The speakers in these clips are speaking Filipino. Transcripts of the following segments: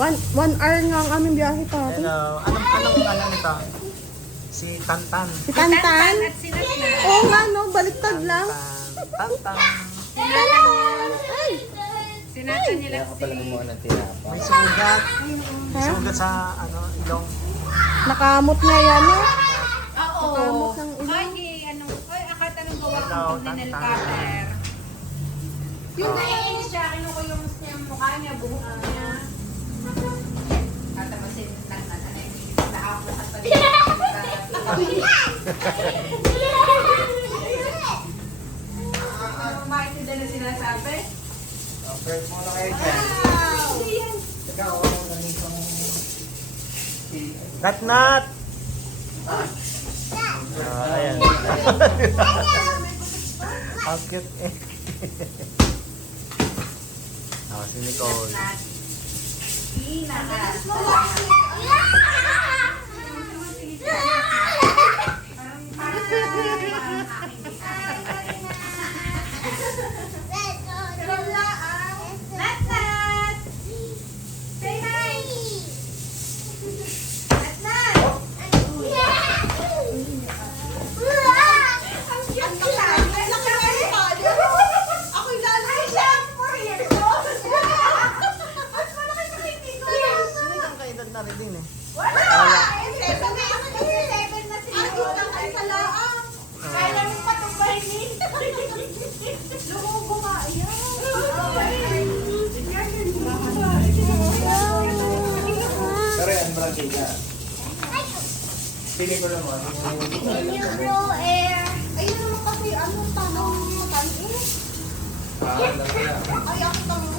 One hour nga ang aming biyahe pa. Hello. Anong ito? Si Tantan. Si Tantan? At sinasna. Oo nga no, baliktad lang. Tantan. Tantan! Ay! Sinatan nila si... May sugat. Ha? Sugat sa ilong. Nakamot nga yan no? Oo. Nakamot ng ilong. Ay, akata nung gawa Hello, ko ng nail Tantan. cutter. Yung naiinis siya, kinuko yung mukha niya, buhok niya. Tatabasin lang na nakakukat pa rin. Maintindihan na sinasabi? First mo na kayo dyan. Ikaw, Nat! Ayan. Ang cute eh. Si Nicole. Na rin din eh. Pero yan, malang kaya. Pili ko lang mo. Ayun naman kasi, tanong mo, tanin? Ay, ako tanong mo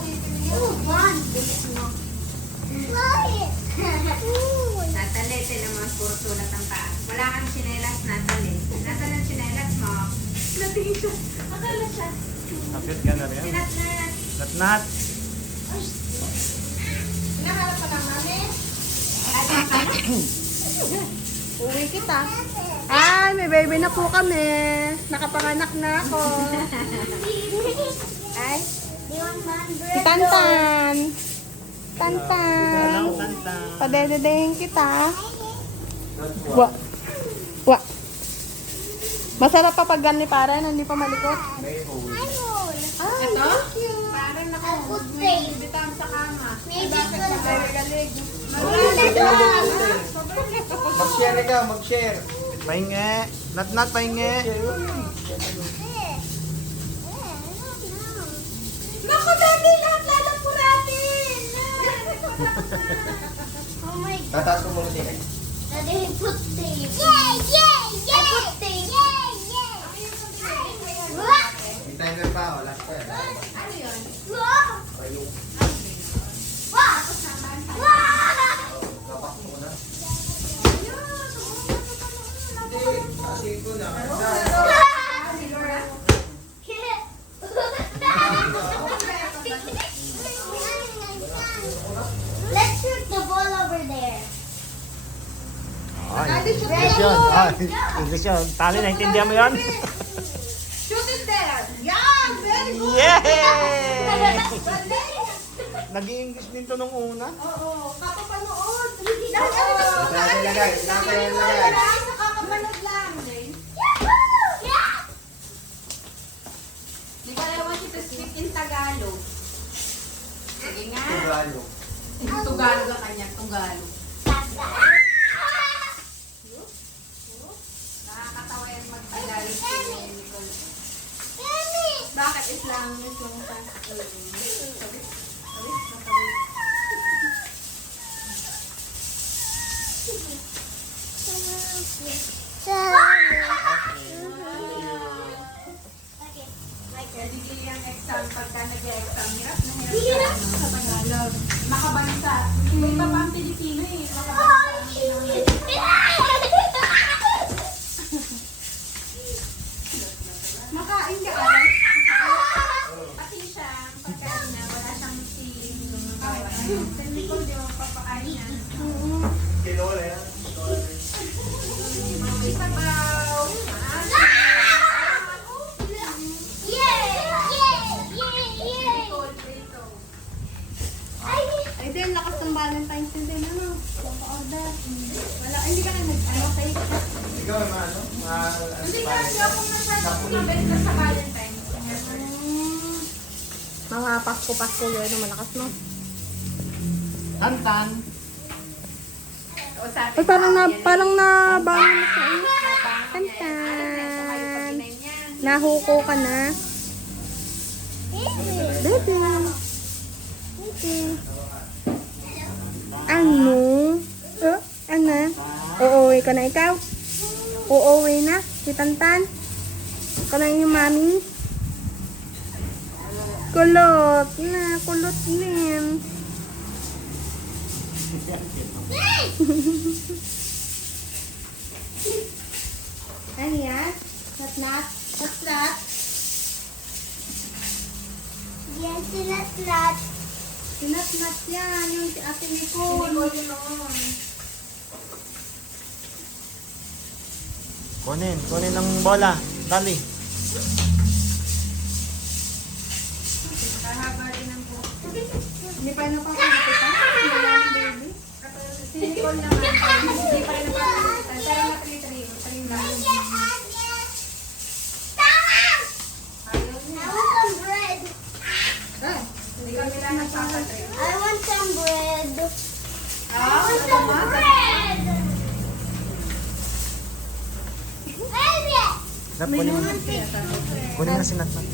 Natalit, naman puro sulat ang taas. Wala kang sinelas, natalit. Nasaan ang sinelas mo? Natingin siya. Akala siya. Kapit ka na rin. Sinatnat. Nat! Hinaharap pa ng namin. Uwi kita. Ay, may baby na po kami. Nakapanganak na ako. Ay, si Tantan. Tantan. Padededehin kita. Wa. Wa. Masarap pa pag ganli para, hindi pa malikot. May hole. Ay, Ito? thank you. Parang ako. May bitang sa kama. Mag-share ka, mag-share. Pahingi. Nat, pahingi. Naku, dati lahat lalapuratin. Oh my God. Tataas ko muna din. Daddy, put tape. Yay! Yay! Yay! I put tape. Yay! Yay! May timer pa, wala pa. Ano yun? Wow! Kapak mo na. Kasi ko na. Si Laura? Let's shoot the ball over there. English yun. English yun. Tali, naintindihan mo yun? Shoot it there. Yeah, very good. Yay! Nag-i-English din to nung una. Oo, kapapanood. Lagay. Nakakapanood lang. Di ba I want you to speak in Tagalog? Sige nga. Tugalog. Tugalog ang kanya, Tugalog. Nakakatawa yan mag-Tagalog si Nicole. Bakit Islamic yung Hindi yung exam, pagka nag-exam, hirap na hirap sa Tagalog. Makabansa. May iba pa ang Pilipino eh. Makain ka alam? Pati siya, pagkain na, wala siyang feeling. Sa Nicole, di mo papakain niya. Kinole yan. May sabaw. Ay, din, lakas ng bala Hindi kasi ako masyadong nabenta sa Valentine's. Mga Pasko-Pasko yun na malakas, no? Tantan. Usapin Ay, parang na, yan. parang nabangon na sa iyo. Nabangon yan. Tantan. Tumayo pag yan. Nahuko ka na. Baby. Baby. Ano? Ano? Uuwi ka na ikaw? Uuwi na? Si Tantan? Ka na yung mami? Kulot na. Kulot din. Ano yan? Nat-nat? What's that? Yes, sinat-nat. Sinat-nat yan. Yung si Ate Nicole. Nicole yun noon. Kunin ang bola. Dali. Kahaba din ang buhok. Hindi pa napapagod ka? Wala ng baby? Si Nicole naman, hindi pa rin napapalitan. Pero matali-tali mo. Tali lang. Ayaw niya. I want some bread. Hindi kami lang nagpapatry. I want some bread. Ah, Want some bread. Baby. Nat, kunin na si Nat-Nat.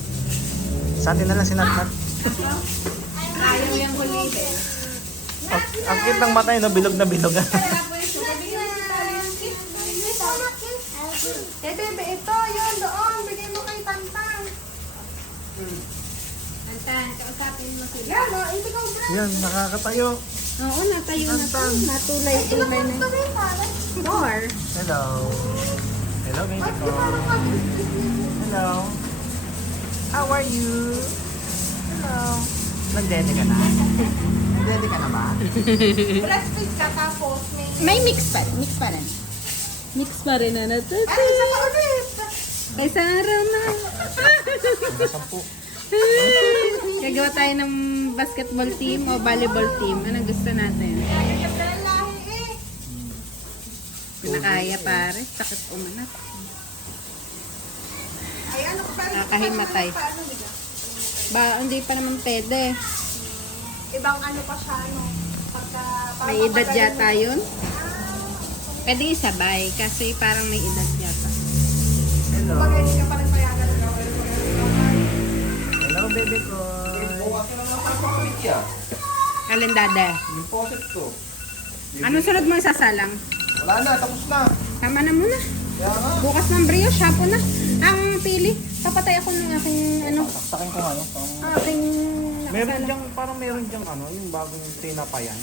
Sa atin na lang si Nat-Nat. ayaw yung kulibin. Ang cute ng mata no? Bilog na bilog. Kaya po yung sugar. Bigyan mo sa yung kiss. Eh, bebe, ito. Yun, doon. Bigay mo kay Tantan. Tantan, kausapin mo sila. Yan, o. Hindi ka bro. Yan, nakakatayo. Oo, natayo na to. Natulay-tulay na. More. Hello. Hello, baby ko. Hello. How are you? Hello. Nagdede ka na? Nagdede ka na ba? Breastfeed ka tapos may... May mix pa rin. Mix pa rin na natin. Ay, isa pa ulit. Isang araw na. Mga 10. Gagawa tayo ng basketball team o volleyball team. Anong gusto natin? Siyempre, ang lahi eh. Pinakaya pare. Sakit umanap. Ay, ano pa rin? Kakahimatay. Paano nila? Hindi pa naman pwede. Ibang ano pa siya, ano? Pagka... parang May edad papagaling yata mo. yun. Pwede isabay kasi parang may edad yata. Hello. Pag hindi ka pa nagpayagan. Hello, baby ko. Alin dada? Yung poset ko. Anong sunod mo isasalang? Wala na, tapos na. Tama na muna. Kaya nga. Bukas ng brio, shampoo na. Ang pili. Papatay ako ng aking ano. Saksakin ko nga yun. Aking Meron diyang, parang meron diyang ano, yung bagong tinapayan.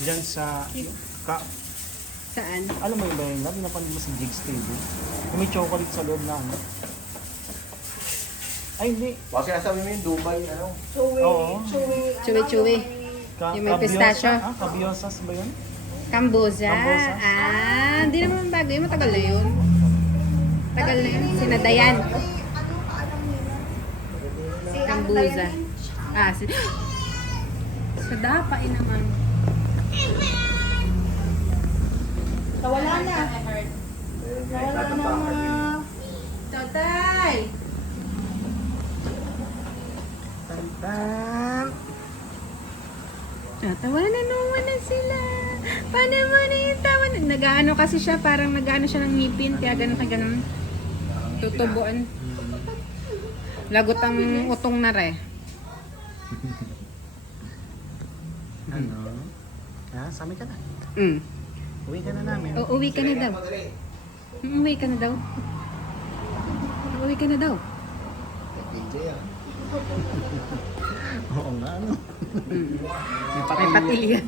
Diyan sa, Saan? alam mo yung ba yung love, napanood mo sa Jigs TV? Yung may chocolate sa loob na ano. Ay, hindi. Bakit sabi mo yung Dubai, ano? Oo. Chewy-chewy. Yung may pistachio. Kabiosas ba yun? Kamboza. Kamboza. Hindi naman bago yun. Matagal na yun. Tagal na yun. Sinadayan. Ano ka alam nila? Si Kamboza. Sa dapain naman. Nawala na. Nawala na mga... Tatay! Tantan. Tawa na naman na sila. Paano mo na yung tawa na? Nag-ano kasi siya, parang nag-ano siya ng ngipin, kaya ganun ka ganun. Tutubuan. Lagot ang utong na re. Ano? Sami ka na. Uwi ka na namin. Uuwi ka na daw. Uuwi ka na daw. Uuwi ka na daw. DJ ah. Oo nga, ano? May patilya.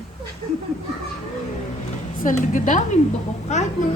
Sa daming buhok. Kahit mga